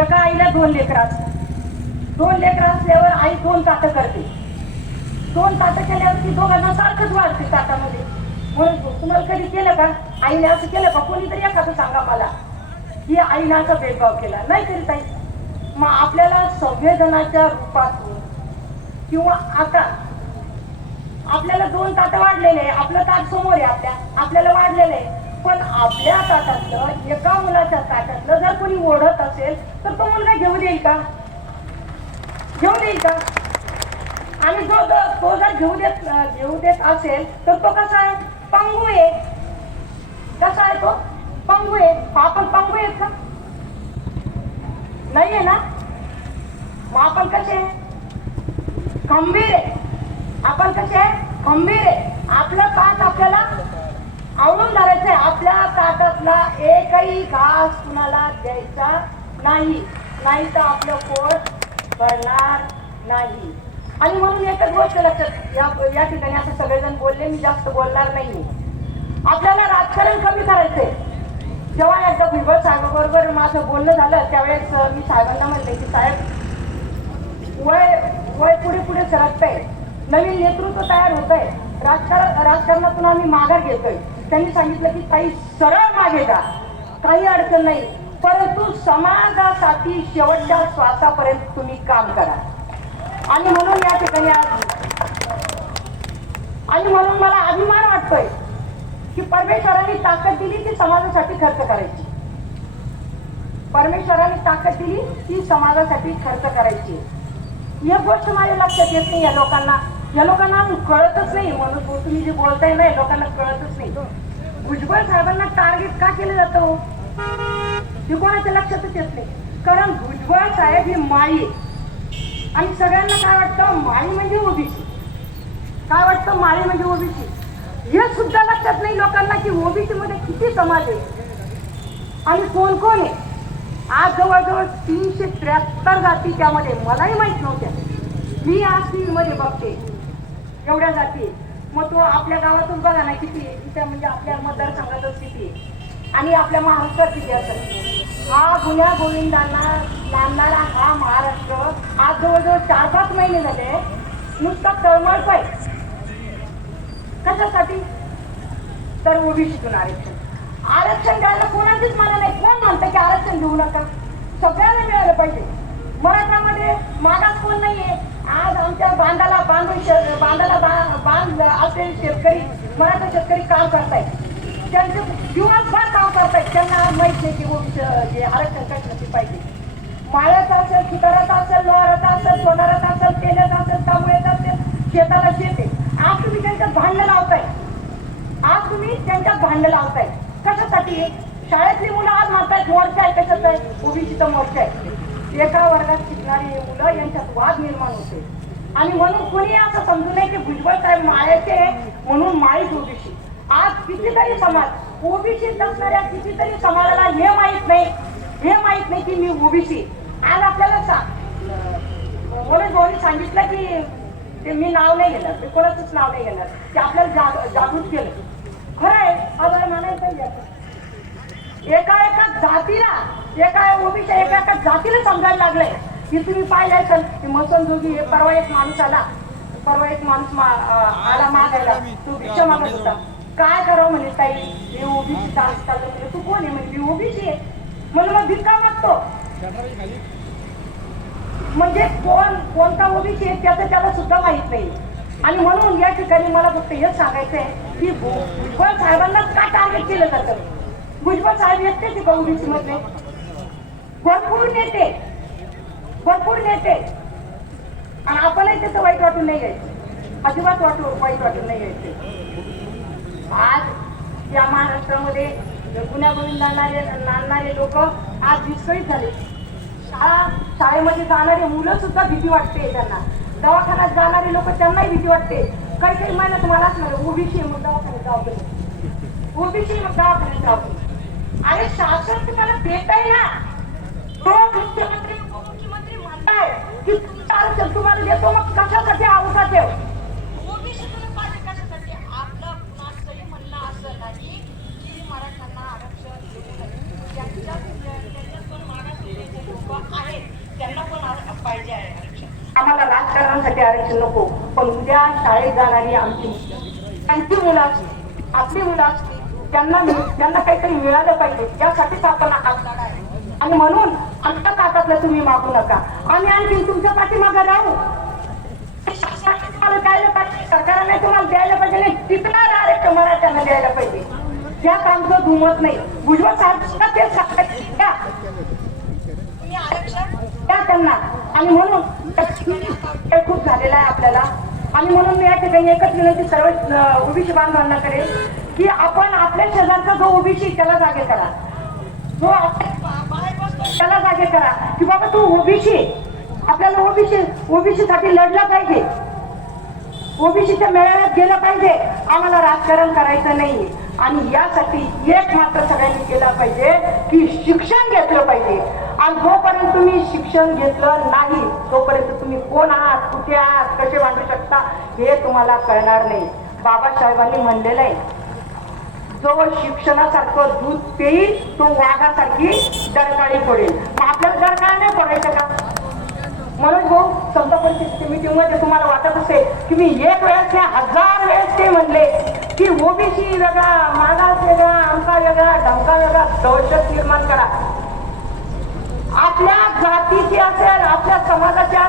एका आईला दोन लेकरं. असतात दोन लेकरं असल्यावर आई दोन ताटं करते. दोन ताटं केल्यावर ती दोघांना सारखंच वाढते ताटामध्ये. म्हणून तुम्हाला कधी केलं का? आईने असं केलं का? कोणीतरी एखादं सांगा मला. की आईने असा भेदभाव केला. नाही करीत आई. मग आपल्याला संवेदनाच्या रूपातून किंवा आता आपल्याला दोन ताटं वाढलेले आहे. आपलं ताट समोर आहे आपल्या. आपल्याला वाढलेलं आहे. पण आपल्या ताटातलं एका मुलाच्या ताटातलं जर कोणी ओढत असेल तर तो मुलगा घेऊ देईल का? घेऊ देईल का? आणि जो जर तो जर घेऊ देत घेऊ देत असेल तर तो कसा आहे? पंगू आहे. कसा आहे तो? पंगू आहे. आपण पंगू आहेत का? नाही आहे ना? मग आपण कसे आहे? खंबीर आहे. आपण कसे आहे? खंबीर आहे. आपलं पाठ आपल्याला आवडून धरायचंय आपल्या ताटातला एकही घास कुणाला द्यायचा नाही. नाही तर आपलं पोट भरणार नाही. आणि म्हणून एकच गोष्ट लक्षात या या ठिकाणी असं सगळेजण बोलले मी जास्त बोलणार नाही आपल्याला राजकारण कमी करायचंय. जेव्हा एकदा भुजबळ साहेबाबरोबर माझं बोलणं झालं त्यावेळेस मी साहेबांना म्हणले की साहेब वय वय पुढे पुढे सरकतंय. नवीन नेतृत्व तयार होत आहे राजकारण राजकारणातून आम्ही माघार घेतोय. त्यांनी सांगितलं की काही सरळ मागे जा काही अडचण नाही. परंतु समाजासाठी शेवटच्या श्वासापर्यंत तुम्ही काम करा. आणि म्हणून या ठिकाणी आज आणि म्हणून मला अभिमान वाटतोय की परमेश्वरांनी ताकद दिली ती समाजासाठी खर्च करायची. परमेश्वरांनी ताकद दिली ती समाजासाठी खर्च करायची. एक गोष्ट माझ्या लक्षात येत नाही या लोकांना. या लोकांना कळतच नाही. म्हणून तुम्ही जे बोलताय ना लोकांना कळतच नाही. भुजबळ साहेबांना टार्गेट का केलं जातं हो? हे? कोणाच्या लक्षातच येत नाही. कारण भुजबळ साहेब ही माळी आणि सगळ्यांना काय वाटतं? माळी म्हणजे ओबीसी. काय वाटतं? माळी म्हणजे ओबीसी. हे सुद्धा लक्षात नाही लोकांना की ओबीसी मध्ये किती समाज आहे. आणि कोण कोण आहे? आज जवळजवळ तीनशे त्र्याहत्तर जाती त्यामध्ये. मलाही माहीत नव्हत्या. मी आज टी मध्ये बघते. एवढ्या जाती. मग तो आपल्या गावातून बघा ना किती आहे इथे म्हणजे आपल्या मतदारसंघातच किती. आहे आणि आपल्या महाराष्ट्रात किती असं. हा गुन्ह्या गोविंदांना नांदणारा हा महाराष्ट्र आज जवळजवळ चार पाच महिने झाले. नुसता तळमळतोय कशासाठी? तर ओबीसीतून आरक्षण. आरक्षण द्यायला कोणाचीच मला नाही. कोण म्हणतं की आरक्षण देऊ नका? सगळ्यांना मिळालं पाहिजे. मराठामध्ये मागास कोण नाहीये? आज आमच्या बांधाला बांधून बांधाला बांध असलेले शेतकरी मराठा शेतकरी काम करतायत. त्यांचे दिवसभर काम करतायत. त्यांना माहीत नाही की आरक्षण कशासाठी पाहिजे. माळ्याचं असेल सुताराचं असेल लोहाराचा असेल सोनाराचं असेल केल्याचा असेल तांबळ्याचं असेल शेताला शेते आज तुम्ही त्यांच्या भांडणं लावताय. आज तुम्ही त्यांच्या भांडणं लावताय. कशासाठी? शाळेतली मुलं आज म्हणतायत मोर्चा आहे कशाचा? आहे ओबीसीचा मोर्चा आहे. एका वर्गात शिकणारी मुलं यांच्यात वाद निर्माण होते. आणि म्हणून कोणी असं समजू नये की भुजबळ साहेब मायाचे म्हणून माळीच ओबीसी. आज कितीतरी समाज ओबीसी नसणाऱ्या कितीतरी समाजाला हे माहीत नाही हे माहीत नाही की मी ओबीसी आज आपल्याला सांग मनोज भाऊनी सांगितलं की ते मी नाव नाही घेणार मी कोणाचंच नाव नाही घेणार ते आपल्याला जाग जागृत केलं. खरं आहे आम्हाला म्हणायचं एका एका जातीला एका ओबीच्या एका एका जातीला समजायला लागलंय. की तुम्ही पाहिलं तर मसन जोगी हे परवा एक माणूस आला. परवा एक माणूस मा- आला मागायला. तू भिक्षा मागत होता. काय करावं म्हणे ताई? हे ओबीसी डान्स चालतो तू कोण आहे म्हणजे मी ओबीसी आहे. म्हणून मग भिक्का मागतो. म्हणजे कोण कोणता ओबीसी आहे त्याचं त्याला सुद्धा माहीत नाही. आणि म्हणून या ठिकाणी मला फक्त हेच सांगायचं आहे की भुजबळ साहेबांना का टार्गेट केलं जातं? भुजबळ साहेब एकटेच आहे का ओबीसी मध्ये भरपूर नेते. भरपूर नेते. आणि आपणही त्याचं वाईट वाटून नाही घ्यायचं अजिबात वाटू वाईट वाटून नाही घ्यायचं आज या महाराष्ट्रामध्ये गुन्ह्या नाणारे नाणणारे लोक आज विस्कळीत झाले. शाळा शाळेमध्ये जाणारे मुलं सुद्धा भीती वाटते त्यांना. दवाखान्यात जाणारे लोक त्यांनाही भीती वाटते. काही काही महिन्यात मला असणार ओबीसी मग दवाखान्यात जाऊ ओबीसी मग दवाखान्यात जाऊ अरे शासन तुम्हाला देत आहे ना. तो मुख्यमंत्री उपमुख्यमंत्री म्हणताय की तुमचं आरक्षण तुम्हाला देतो मग कशासाठी आवसा आपलं म्हणणं असं नाही आरक्षण त्यांच्यात लोक पाहिजे आहे आम्हाला राजकारणासाठी आरक्षण नको पण उद्या शाळेत जाणारी आमची त्यांची मुलं असतील आपली मुलं असतील त्यांना त्यांना काहीतरी मिळालं पाहिजे यासाठीच आपण हात लढा आहे. आणि म्हणून आमच्या काकातलं तुम्ही मागू नका. आम्ही आणखी तुमच्या पाठीमागं राहू. द्यायला पाहिजे सरकारने तुम्हाला द्यायला पाहिजे नाही टिकणार आरक्षण मराठ्यांना द्यायला पाहिजे. त्यात आमचं घुमत नाही. भुजबळ साहेब तेच सांगतात द्या. त्यांना. आणि म्हणून हे खूप झालेला आहे आपल्याला. आणि म्हणून मी या ठिकाणी एकच विनंती सर्व ओबीसी बांधवांना करेल की आपण आपल्या शेजारचा जो ओबीसी त्याला जागे करा. जो आपल्या त्याला जागे करा. की बाबा तू ओबीसी आपल्याला ओबीसी ओबीसी साठी लढला पाहिजे. ओबीसीच्या मेळाव्यात गेलं पाहिजे. आम्हाला राजकारण करायचं नाही आणि यासाठी एक मात्र सगळ्यांनी केलं पाहिजे की शिक्षण घेतलं पाहिजे. आणि जोपर्यंत तुम्ही शिक्षण घेतलं नाही तोपर्यंत तुम्ही कोण आहात कुठे आहात कसे मांडू शकता हे तुम्हाला कळणार नाही. बाबासाहेबांनी म्हणलेलं आहे जो शिक्षणासारखं दूध पेईल तो वाघासारखी दरकाळी पडेल. मग आपल्याला दरकाळ नाही पडायचं का? म्हणून भाऊ समजा परिस्थिती मीटिंग तुम्हाला वाटत असेल की मी एक वेळेस नाही हजार वेळेस ते म्हणले की ओबीसी वेगळा मागास वेगळा आमका वेगळा ढमका वेगळा दहशत निर्माण करा. आपल्या जातीची असेल आपल्या समाजाच्या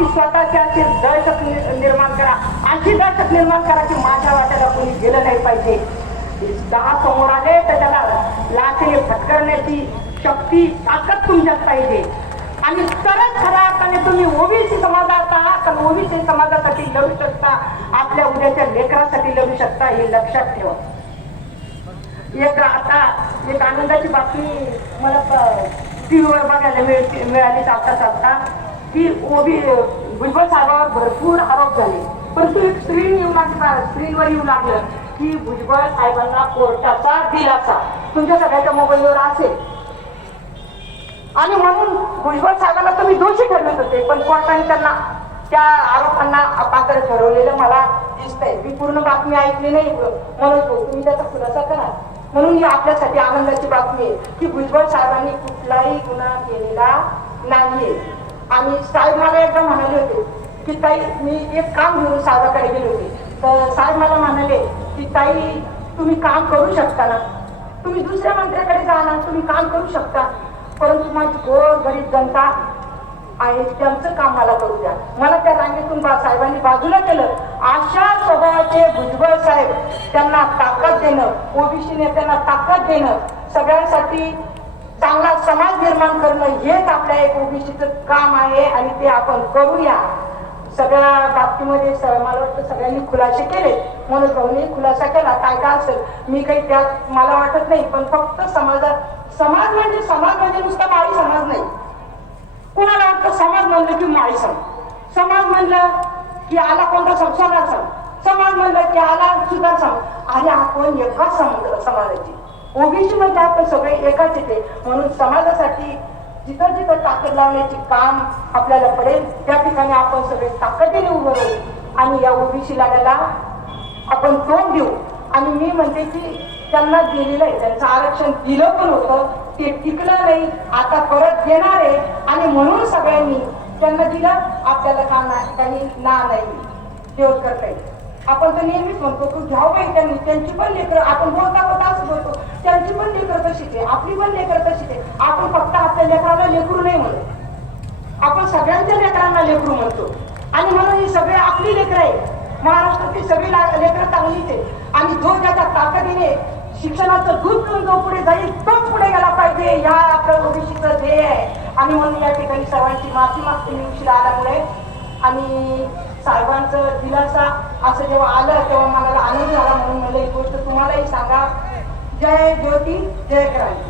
तुम्ही स्वतःच्या स्वतःची दहशत निर्माण करा. आणखी दहशत निर्माण करा की माझ्या वाट्याला कोणी गेलं नाही पाहिजे. दहा समोर आले तर त्याला लाचेने फटकरण्याची शक्ती ताकद तुमच्यात पाहिजे. आणि तरच खऱ्या अर्थाने तुम्ही ओबीसी समाजात आहात आणि ओबीसी समाजासाठी लढू शकता. आपल्या उद्याच्या लेकरासाठी लढू शकता हे लक्षात ठेवा. एक आता एक आनंदाची बातमी मला टीव्हीवर बघायला मिळ मिळाली चालता चालता की ओबी भुजबळ साहेबावर भरपूर आरोप झाले. परंतु एक स्क्रीन येऊ लागला स्क्रीनवर येऊ लागलं. की भुजबळ साहेबांना कोर्टाचा दिलासा. तुमच्या सगळ्याच्या मोबाईलवर असेल. आणि म्हणून भुजबळ साहेबांना तुम्ही दोषी ठरवत होते पण कोर्टाने त्यांना त्या आरोपांना अपात्र ठरवलेलं मला दिसतंय. मी पूर्ण बातमी ऐकली नाही म्हणून तुम्ही त्याचा खुलासा करा. म्हणून ही आपल्यासाठी आनंदाची बातमी आहे की भुजबळ साहेबांनी कुठलाही गुन्हा केलेला नाहीये. आणि साहेब मला एकदा म्हणाले होते की ताई मी एक काम घेऊन साहेबाकडे गेले होते. तर साहेब मला म्हणाले की ताई तुम्ही काम करू शकता ना? तुम्ही दुसऱ्या मंत्र्याकडे जा ना तुम्ही काम करू शकता. परंतु माझी गोर गरीब जनता आहे त्यांचं काम मला करू द्या. मला त्या रांगेतून बा साहेबांनी बाजूला केलं. अशा स्वभावाचे भुजबळ साहेब त्यांना ताकद देणं ओबीसी नेत्यांना ताकद देणं सगळ्यांसाठी चांगला समाज निर्माण करणं हेच आपल्या एक ओबीसीचं काम आहे आणि ते आपण करूया. सगळ्या बाबतीमध्ये मला वाटतं सगळ्यांनी खुलासे केले म्हणून भाऊनी खुलासा केला. काय काय असेल? मी काही त्यात मला वाटत नाही पण फक्त समाजात समाज म्हणजे समाज म्हणजे नुसता माळी समाज नाही. कोणाला वाटतं समाज म्हणलं की माळी समाज? समाज म्हणलं की आला कोणता संसाराचा? समाज म्हणलं की आला सुद्धा समाज आणि आपण एकाच समाज समाजाची. ओबीसी म्हणजे आपण सगळे एकाच येते म्हणून समाजासाठी जिथं जिथं ताकद लावण्याची काम आपल्याला पडेल त्या ठिकाणी आपण सगळे ताकदीने उभं राहू. आणि या ओबीसी लढ्याला आपण तोंड देऊ. आणि मी म्हणते की त्यांना दिलेलं आहे त्यांचं आरक्षण दिलं पण होतं ते टिकलं नाही आता परत देणार आहे. आणि म्हणून सगळ्यांनी त्यांना दिलं आपल्याला का नाही काही ना नाही. देवकर नाही आपण तर नेहमीच म्हणतो तू घ्यावं बाई त्यांनी त्यांची पण लेकरं आपण बोलता बोलता असतो त्यांची पण लेकरं तशीच आपली पण लेकरं तशीच आहे. आपण फक्त आपल्या लेकराला लेकरू नाही म्हणतो. आपण सगळ्यांच्या लेकरांना लेकरू म्हणतो. आणि म्हणून ही सगळे आपली लेकरं आहे महाराष्ट्रातली सगळी लेकरं चांगलीच आहे आणि जो ज्याच्या ताकदीने शिक्षणाचं दूध पिऊन जो पुढे जाईल तोच पुढे गेला पाहिजे. ह्या आपल्या ओबीसीचं ध्येय आहे. आणि म्हणून या ठिकाणी सर्वांची माफी मागते मी उशिरा आल्यामुळे. आणि साहेबांचं दिलासा असं जेव्हा आलं तेव्हा मला आनंद झाला म्हणून मला ही गोष्ट तुम्हालाही सांगा. जय ज्योती जय क्रांती.